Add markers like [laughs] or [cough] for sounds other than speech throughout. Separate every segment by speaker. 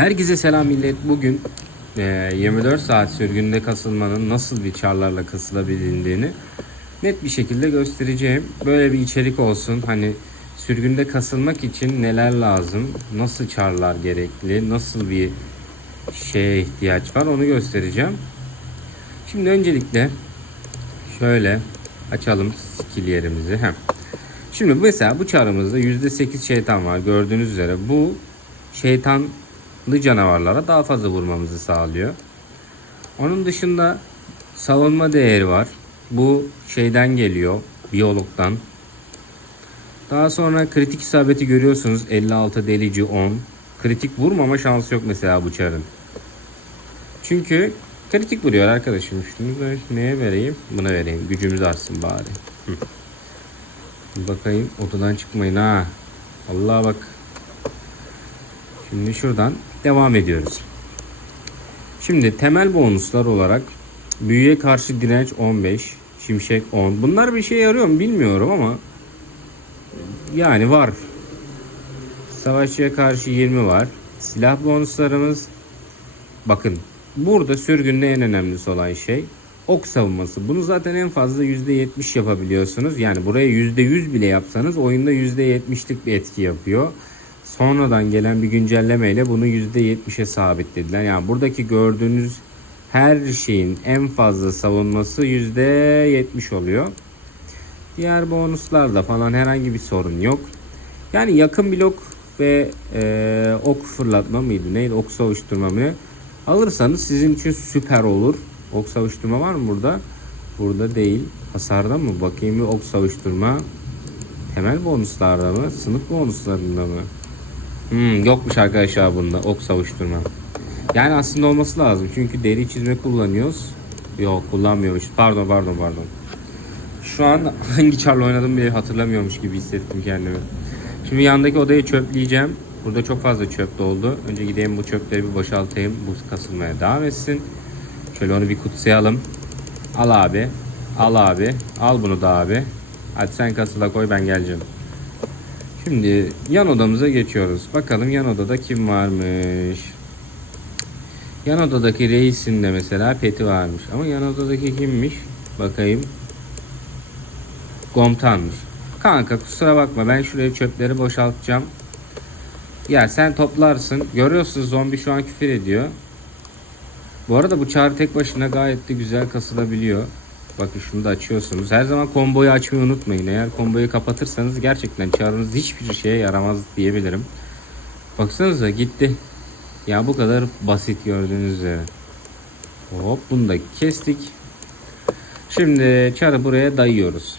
Speaker 1: Herkese selam millet. Bugün e, 24 saat sürgünde kasılmanın nasıl bir çarlarla kasılabildiğini net bir şekilde göstereceğim. Böyle bir içerik olsun. Hani sürgünde kasılmak için neler lazım, nasıl çarlar gerekli, nasıl bir şeye ihtiyaç var onu göstereceğim. Şimdi öncelikle şöyle açalım skill yerimizi. Heh. Şimdi mesela bu çarımızda %8 şeytan var. Gördüğünüz üzere bu şeytanlı canavarlara daha fazla vurmamızı sağlıyor. Onun dışında savunma değeri var. Bu şeyden geliyor. Biyologdan. Daha sonra kritik isabeti görüyorsunuz. 56 delici 10. Kritik vurmama şansı yok mesela bu çarın. Çünkü kritik vuruyor arkadaşım. Şunu neye vereyim? Buna vereyim. Gücümüz artsın bari. Hı. Bakayım odadan çıkmayın ha. Allah bak. Şimdi şuradan devam ediyoruz. Şimdi temel bonuslar olarak büyüye karşı direnç 15, şimşek 10. Bunlar bir şey yarıyor mu bilmiyorum ama yani var. Savaşçıya karşı 20 var. Silah bonuslarımız bakın burada sürgünde en önemlisi olan şey ok savunması. Bunu zaten en fazla %70 yapabiliyorsunuz. Yani buraya %100 bile yapsanız oyunda %70'lik bir etki yapıyor. Sonradan gelen bir güncellemeyle bunu %70'e sabitlediler. Yani buradaki gördüğünüz her şeyin en fazla savunması %70 oluyor. Diğer bonuslarda falan herhangi bir sorun yok. Yani yakın blok ve e, ok fırlatma mıydı neydi ok savuşturma mı alırsanız sizin için süper olur. Ok savuşturma var mı burada? Burada değil. Hasarda mı? Bakayım bir ok savuşturma. Temel bonuslarda mı? Sınıf bonuslarında mı? Hmm, yokmuş arkadaşlar bunda ok savuşturma. Yani aslında olması lazım. Çünkü deri çizme kullanıyoruz. Yok kullanmıyormuş. Pardon pardon pardon. Şu an [laughs] hangi çarla oynadım bile hatırlamıyormuş gibi hissettim kendimi. Şimdi yandaki odayı çöpleyeceğim. Burada çok fazla çöp doldu. Önce gideyim bu çöpleri bir boşaltayım. Bu kasılmaya devam etsin. Şöyle onu bir kutsayalım. Al abi. Al abi. Al bunu da abi. Hadi sen kasıla koy ben geleceğim. Şimdi yan odamıza geçiyoruz. Bakalım yan odada kim varmış. Yan odadaki reisin de mesela peti varmış. Ama yan odadaki kimmiş? Bakayım. Komutanmış. Kanka kusura bakma ben şuraya çöpleri boşaltacağım. Ya sen toplarsın. Görüyorsun zombi şu an küfür ediyor. Bu arada bu çağrı tek başına gayet de güzel kasılabiliyor. Bakın şunu da açıyorsunuz. Her zaman komboyu açmayı unutmayın. Eğer komboyu kapatırsanız gerçekten çağrınız hiçbir şeye yaramaz diyebilirim. Baksanıza gitti. Ya bu kadar basit gördüğünüz üzere. Hop bunu da kestik. Şimdi çarı buraya dayıyoruz.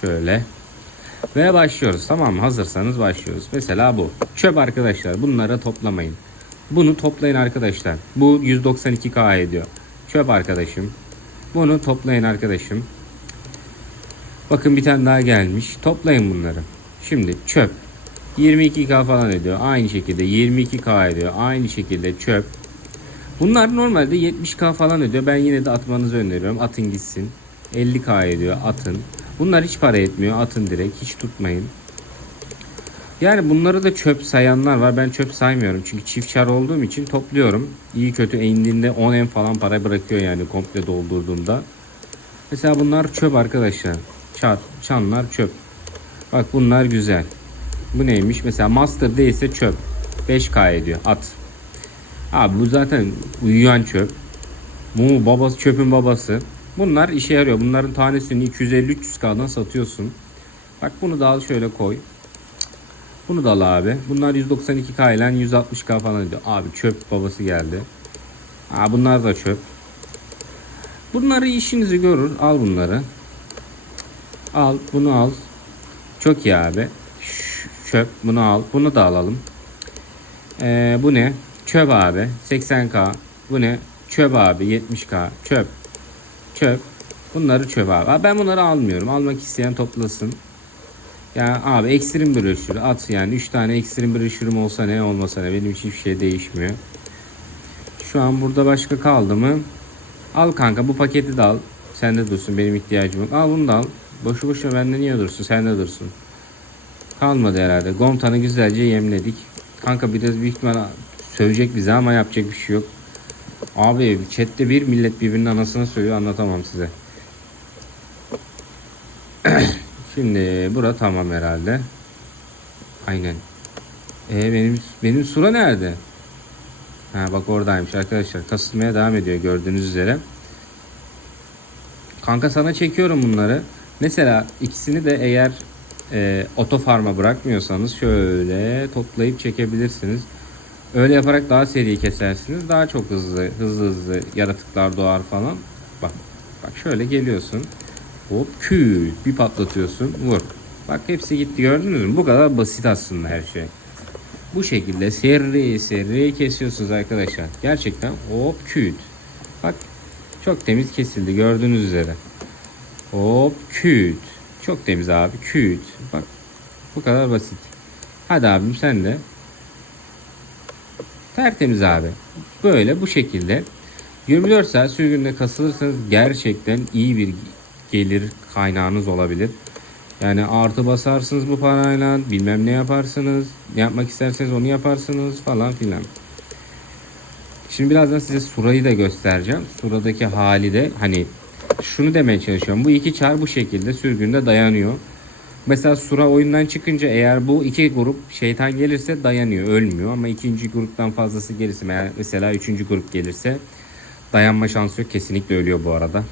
Speaker 1: Şöyle. Ve başlıyoruz. Tamam mı? Hazırsanız başlıyoruz. Mesela bu. Çöp arkadaşlar. Bunları toplamayın. Bunu toplayın arkadaşlar. Bu 192k ediyor. Çöp arkadaşım. Bunu toplayın arkadaşım. Bakın bir tane daha gelmiş. Toplayın bunları. Şimdi çöp. 22k falan ediyor. Aynı şekilde 22k ediyor. Aynı şekilde çöp. Bunlar normalde 70k falan ediyor. Ben yine de atmanızı öneriyorum. Atın gitsin. 50k ediyor. Atın. Bunlar hiç para etmiyor. Atın direkt. Hiç tutmayın. Yani bunları da çöp sayanlar var. Ben çöp saymıyorum. Çünkü çift çar olduğum için topluyorum. İyi kötü indiğinde 10 en falan para bırakıyor yani komple doldurduğumda. Mesela bunlar çöp arkadaşlar. Çar, çanlar çöp. Bak bunlar güzel. Bu neymiş? Mesela master değilse çöp. 5k ediyor. At. Abi bu zaten uyuyan çöp. Bu babası çöpün babası. Bunlar işe yarıyor. Bunların tanesini 250-300k'dan satıyorsun. Bak bunu da al şöyle koy. Bunu da al abi. Bunlar 192k ile 160k falan ediyor. Abi çöp babası geldi. Aa bunlar da çöp. Bunları işinizi görür. Al bunları. Al bunu al. Çok iyi abi. Ş- çöp bunu al. Bunu da alalım. Ee, bu ne? Çöp abi. 80k. Bu ne? Çöp abi. 70k. Çöp. Çöp. Bunları çöp. Abi Ben bunları almıyorum. Almak isteyen toplasın. Ya abi ekstrem broşür at yani 3 tane ekstrem broşürüm olsa ne olmasa ne benim için hiçbir şey değişmiyor. Şu an burada başka kaldı mı? Al kanka bu paketi de al. Sende dursun benim ihtiyacım yok. Al bunu da al. Boşu boşuna bende niye dursun sende dursun. Kalmadı herhalde. Gomtanı güzelce yemledik. Kanka biraz büyük ihtimal Sövecek bize ama yapacak bir şey yok. Abi chatte bir millet birbirinin anasını söylüyor anlatamam size. Şimdi bura tamam herhalde. Aynen. E benim benim sura nerede? Ha bak oradaymış arkadaşlar. Kasılmaya devam ediyor gördüğünüz üzere. Kanka sana çekiyorum bunları. Mesela ikisini de eğer e, otofarma bırakmıyorsanız şöyle toplayıp çekebilirsiniz. Öyle yaparak daha seri kesersiniz. Daha çok hızlı hızlı hızlı yaratıklar doğar falan. Bak bak şöyle geliyorsun. Hop küt bir patlatıyorsun. Vur. Bak hepsi gitti gördünüz mü? Bu kadar basit aslında her şey. Bu şekilde seri seri kesiyorsunuz arkadaşlar. Gerçekten hop küt. Bak çok temiz kesildi gördüğünüz üzere. Hop küt. Çok temiz abi küt. Bak bu kadar basit. Hadi abim sen de. Tertemiz abi. Böyle bu şekilde 24 saat sürgünde kasılırsanız gerçekten iyi bir gelir kaynağınız olabilir. Yani artı basarsınız bu parayla bilmem ne yaparsınız. Ne yapmak isterseniz onu yaparsınız falan filan. Şimdi birazdan size surayı da göstereceğim. Suradaki hali de hani şunu demeye çalışıyorum. Bu iki çar bu şekilde sürgünde dayanıyor. Mesela Sura oyundan çıkınca eğer bu iki grup şeytan gelirse dayanıyor, ölmüyor. Ama ikinci gruptan fazlası gelirse mesela üçüncü grup gelirse dayanma şansı yok. Kesinlikle ölüyor bu arada.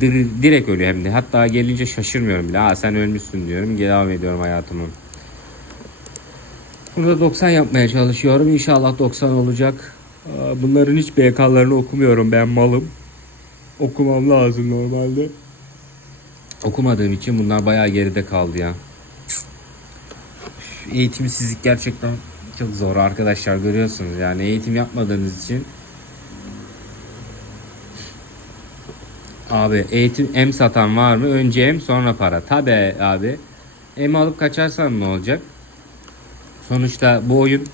Speaker 1: Dir- direkt ölüyor hem de. Hatta gelince şaşırmıyorum bile. Aa sen ölmüşsün diyorum. Devam ediyorum hayatımı. Burada 90 yapmaya çalışıyorum. İnşallah 90 olacak. Bunların hiç BK'larını okumuyorum. Ben malım. Okumam lazım normalde. Okumadığım için bunlar bayağı geride kaldı ya. Eğitimsizlik gerçekten çok zor arkadaşlar görüyorsunuz. Yani eğitim yapmadığınız için Abi eğitim em satan var mı? Önce em sonra para. Tabi abi. Em alıp kaçarsan ne olacak? Sonuçta bu oyun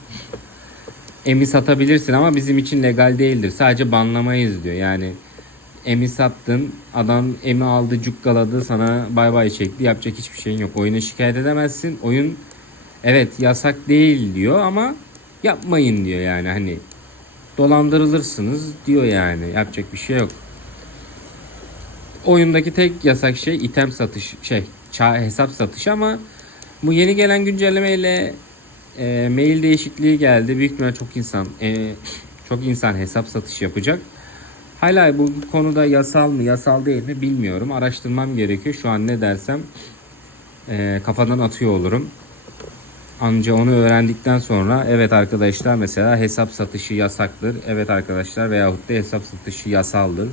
Speaker 1: emi satabilirsin ama bizim için legal değildir. Sadece banlamayız diyor. Yani emi sattın adam emi aldı cukkaladı sana bay bay çekti yapacak hiçbir şeyin yok. Oyunu şikayet edemezsin. Oyun evet yasak değil diyor ama yapmayın diyor yani hani dolandırılırsınız diyor yani yapacak bir şey yok. Oyundaki tek yasak şey item satış şey hesap satışı ama bu yeni gelen güncellemeyle e, mail değişikliği geldi. Büyük ihtimalle çok insan e, çok insan hesap satış yapacak. Hala bu konuda yasal mı yasal değil mi bilmiyorum. Araştırmam gerekiyor. Şu an ne dersem e, kafadan atıyor olurum. Anca onu öğrendikten sonra evet arkadaşlar mesela hesap satışı yasaktır. Evet arkadaşlar veyahut da hesap satışı yasaldır.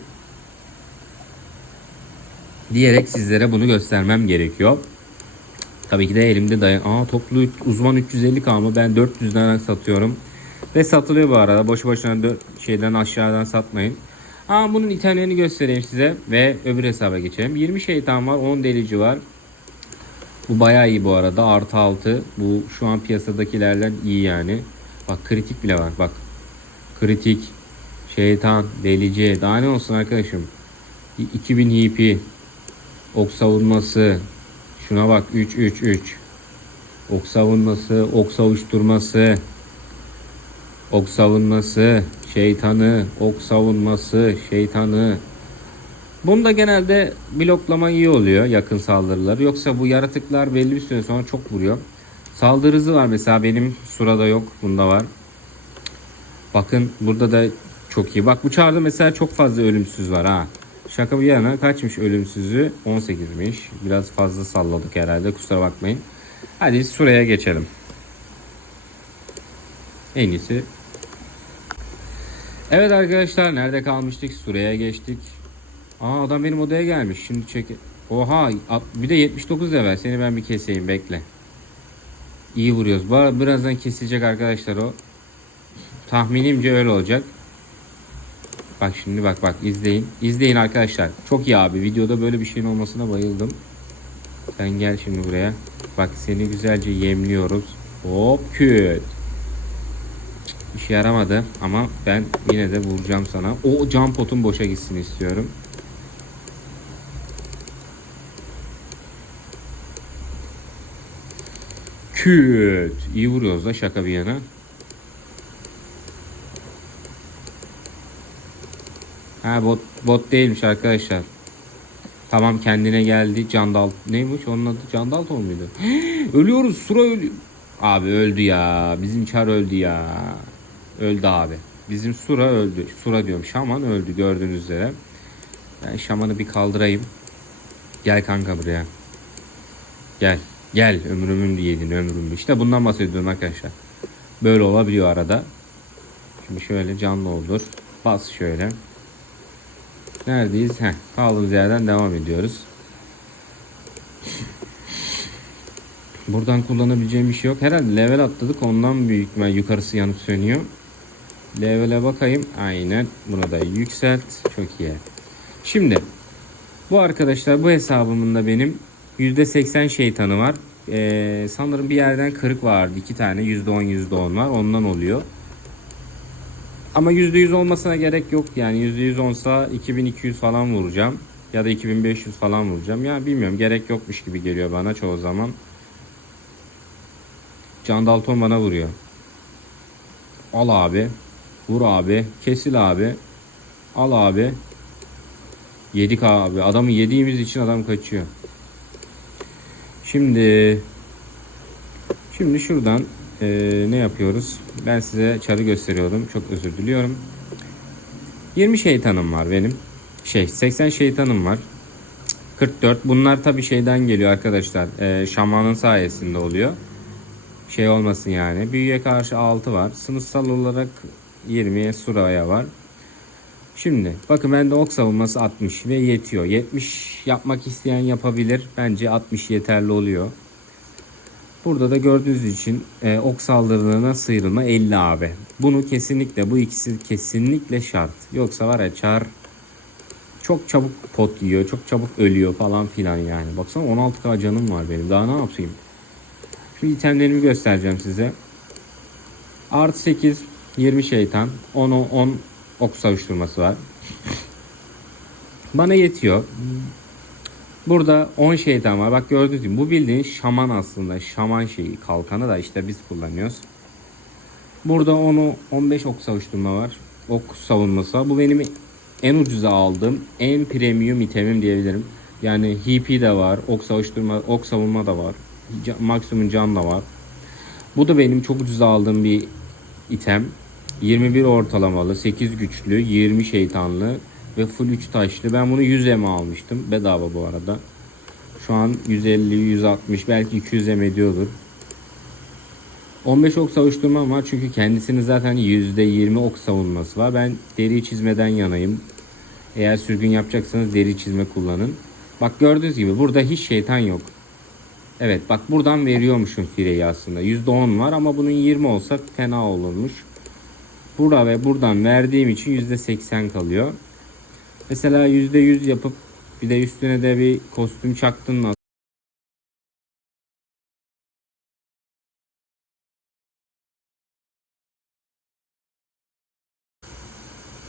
Speaker 1: Diyerek sizlere bunu göstermem gerekiyor. Tabii ki de elimde dayan. Aa toplu uzman 350 kalma ben 400'den satıyorum. Ve satılıyor bu arada. Boşu boşuna şeyden aşağıdan satmayın. Aa bunun itemlerini göstereyim size ve öbür hesaba geçelim. 20 şeytan var, 10 delici var. Bu bayağı iyi bu arada. Artı 6. Bu şu an piyasadakilerden iyi yani. Bak kritik bile var. Bak. Kritik. Şeytan. Delici. Daha ne olsun arkadaşım. 2000 HP. Ok savunması. Şuna bak. 3 3 3. Ok savunması. Ok savuşturması. Ok savunması. Şeytanı. Ok savunması. Şeytanı. Bunda genelde bloklama iyi oluyor yakın saldırıları. Yoksa bu yaratıklar belli bir süre sonra çok vuruyor. Saldırı var mesela benim surada yok. Bunda var. Bakın burada da çok iyi. Bak bu çağrıda mesela çok fazla ölümsüz var ha. Şaka bir yana kaçmış ölümsüzü? 18'miş. Biraz fazla salladık herhalde kusura bakmayın. Hadi suraya geçelim. En iyisi. Evet arkadaşlar nerede kalmıştık? Suraya geçtik. Aa adam benim odaya gelmiş. Şimdi çek. Oha bir de 79 level. Seni ben bir keseyim bekle. İyi vuruyoruz. Birazdan kesilecek arkadaşlar o. Tahminimce öyle olacak. Bak şimdi bak bak izleyin. İzleyin arkadaşlar. Çok iyi abi. Videoda böyle bir şeyin olmasına bayıldım. Sen gel şimdi buraya. Bak seni güzelce yemliyoruz. Hop küt. Bir şey yaramadı ama ben yine de vuracağım sana. O cam potun boşa gitsin istiyorum. Küt. İyi vuruyoruz da şaka bir yana. Ha bot bot değilmiş arkadaşlar. Tamam kendine geldi. Candal neymiş onun adı? Candalton muydu? [gasps] Ölüyoruz. Sura ölüyor. Abi öldü ya. Bizim çar öldü ya. Öldü abi. Bizim Sura öldü. Sura diyorum. Şaman öldü gördüğünüz üzere. Ben şamanı bir kaldırayım. Gel kanka buraya. Gel. Gel. Ömrümün yedin ömrümün. İşte bundan bahsediyorum arkadaşlar. Böyle olabiliyor arada. Şimdi şöyle canlı olur. Bas şöyle. Neredeyiz? Heh, kaldığımız yerden devam ediyoruz. Buradan kullanabileceğim bir şey yok. Herhalde level atladık. Ondan büyük ihtimal yukarısı yanıp sönüyor. Level'e bakayım. Aynen. Bunu da yükselt. Çok iyi. Şimdi bu arkadaşlar bu hesabımın da benim %80 şeytanı var. Ee, sanırım bir yerden kırık vardı. iki tane %10 %10 var. Ondan oluyor. Ama %100 olmasına gerek yok. Yani %100 olsa 2200 falan vuracağım. Ya da 2500 falan vuracağım. Ya bilmiyorum gerek yokmuş gibi geliyor bana çoğu zaman. Can Dalton bana vuruyor. Al abi. Vur abi. Kesil abi. Al abi. Yedik abi. Adamı yediğimiz için adam kaçıyor. Şimdi Şimdi şuradan eee, ne yapıyoruz? Ben size çarı gösteriyorum. Çok özür diliyorum. 20 şeytanım var benim. Şey 80 şeytanım var. 44. Bunlar tabi şeyden geliyor arkadaşlar. Eee, şamanın sayesinde oluyor. Şey olmasın yani. Büyüye karşı 6 var. Sınıfsal olarak 20'ye suraya var. Şimdi bakın bende ok savunması 60 ve yetiyor. 70 yapmak isteyen yapabilir. Bence 60 yeterli oluyor. Burada da gördüğünüz için e, ok saldırılarına sıyrılma 50 abi. Bunu kesinlikle bu ikisi kesinlikle şart. Yoksa var ya çar çok çabuk pot yiyor. Çok çabuk ölüyor falan filan yani. Baksana 16k canım var benim. Daha ne yapayım? Şu itemlerimi göstereceğim size. Artı 8 20 şeytan. 10 10 ok savuşturması var. [laughs] Bana yetiyor. Burada 10 şeytan var. Bak gördüğünüz gibi bu bildiğin şaman aslında. Şaman şeyi kalkanı da işte biz kullanıyoruz. Burada onu 15 ok savuşturma var. Ok savunması var. Bu benim en ucuza aldığım en premium itemim diyebilirim. Yani HP de var. Ok savuşturma, ok savunma da var. Ca- maksimum can da var. Bu da benim çok ucuza aldığım bir item. 21 ortalamalı, 8 güçlü, 20 şeytanlı ve full 3 taşlı. Ben bunu 100 M almıştım. Bedava bu arada. Şu an 150, 160 belki 200 M ediyordur. 15 ok savuşturmam var çünkü kendisinin zaten %20 ok savunması var. Ben deri çizmeden yanayım. Eğer sürgün yapacaksanız deri çizme kullanın. Bak gördüğünüz gibi burada hiç şeytan yok. Evet bak buradan veriyormuşum fireyi aslında. %10 var ama bunun 20 olsa fena olurmuş. Burada ve buradan verdiğim için %80 kalıyor. Mesela %100 yapıp bir de üstüne de bir kostüm çaktın nasıl?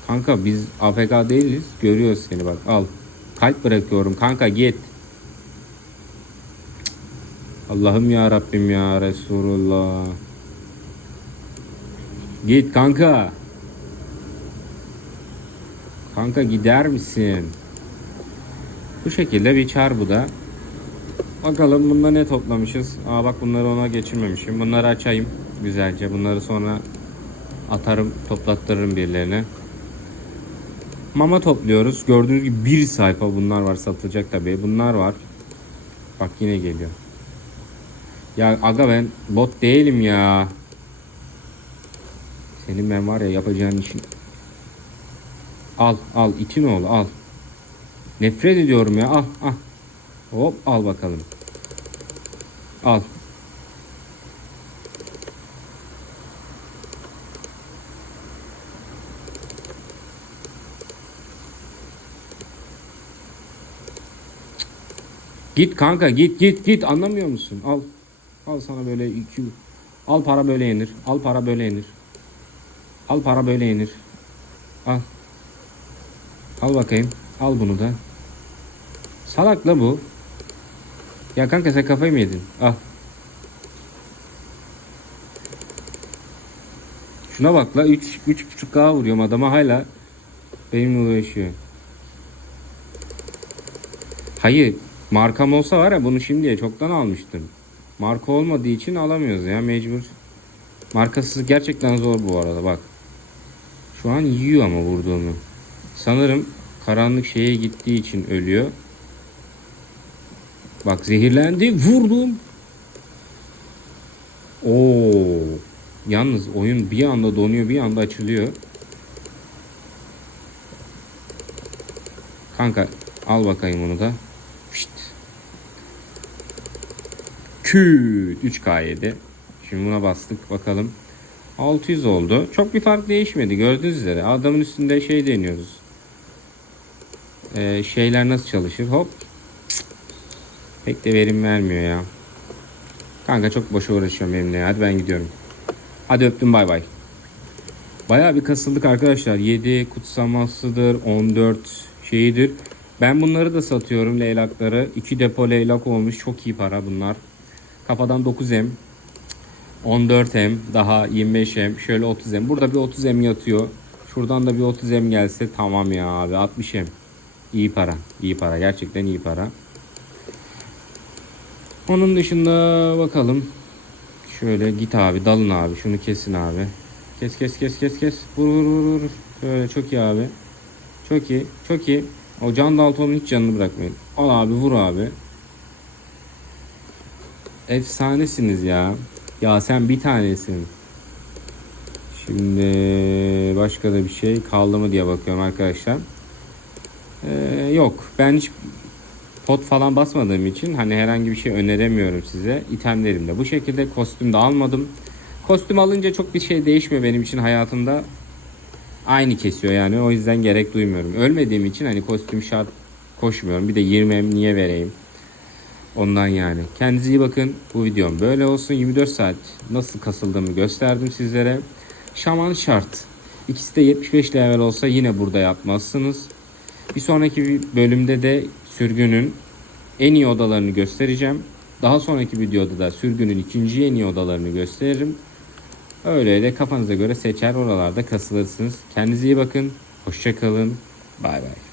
Speaker 1: Kanka biz AFK değiliz. Görüyoruz seni bak al. Kalp bırakıyorum kanka git. Allah'ım ya Rabbim ya Resulullah. Git kanka. Kanka gider misin? Bu şekilde bir çar bu da. Bakalım bunda ne toplamışız. Aa bak bunları ona geçirmemişim. Bunları açayım güzelce. Bunları sonra atarım toplattırırım birilerine. Mama topluyoruz. Gördüğünüz gibi bir sayfa bunlar var satılacak tabii. Bunlar var. Bak yine geliyor. Ya aga ben bot değilim ya. Senin ben var ya yapacağın işin. Al al itin oğlu al. Nefret ediyorum ya al al. Hop al bakalım. Al. Git kanka git git git anlamıyor musun? Al. Al sana böyle iki. Al para böyle yenir. Al para böyle yenir. Al para böyle yenir. Al. Al bakayım. Al bunu da. Salak la bu. Ya kanka sen kafayı mı yedin? Al. Şuna bak la 3 3.5K vuruyorum adama hala Benimle uğraşıyor. Hayır. Markam olsa var ya bunu şimdiye çoktan almıştım. Marka olmadığı için alamıyoruz ya mecbur. Markasız gerçekten zor bu arada bak. Şu an yiyor ama vurduğumu. Sanırım karanlık şeye gittiği için ölüyor. Bak zehirlendi. Vurdum. Oo. Yalnız oyun bir anda donuyor, bir anda açılıyor. Kanka al bakayım onu da. Pişt. Küt 3K7. Şimdi buna bastık bakalım. 600 oldu. Çok bir fark değişmedi gördüğünüz üzere. Adamın üstünde şey deniyoruz. Ee, şeyler nasıl çalışır? Hop. Pek de verim vermiyor ya. Kanka çok boşa uğraşıyorum benimle. ya. Hadi ben gidiyorum. Hadi öptüm bay bay. Bayağı bir kasıldık arkadaşlar. 7 kutsamasıdır, 14 şeyidir. Ben bunları da satıyorum leylakları. 2 depo leylak olmuş. Çok iyi para bunlar. Kafadan 9M. 14M daha 25M şöyle 30M. Burada bir 30M yatıyor. Şuradan da bir 30M gelse tamam ya abi 60M. İyi para. iyi para. Gerçekten iyi para. Onun dışında bakalım. Şöyle git abi dalın abi. Şunu kesin abi. Kes kes kes kes kes. Vur vur vur vur. Şöyle çok iyi abi. Çok iyi. Çok iyi. O Can Dalton'un hiç canını bırakmayın. Al abi vur abi. Efsanesiniz ya. Ya sen bir tanesin. Şimdi başka da bir şey kaldı mı diye bakıyorum arkadaşlar. Ee, yok. Ben hiç pot falan basmadığım için hani herhangi bir şey öneremiyorum size. İtemlerimde. Bu şekilde kostüm de almadım. Kostüm alınca çok bir şey değişmiyor benim için hayatımda. Aynı kesiyor yani. O yüzden gerek duymuyorum. Ölmediğim için hani kostüm şart koşmuyorum. Bir de 20 niye vereyim? Ondan yani. Kendinize iyi bakın. Bu videom böyle olsun. 24 saat nasıl kasıldığımı gösterdim sizlere. Şaman şart. İkisi de 75 level olsa yine burada yapmazsınız. Bir sonraki bölümde de sürgünün en iyi odalarını göstereceğim. Daha sonraki videoda da sürgünün ikinci en iyi odalarını gösteririm. Öyle de kafanıza göre seçer oralarda kasılırsınız. Kendinize iyi bakın. Hoşça kalın. Bay bay.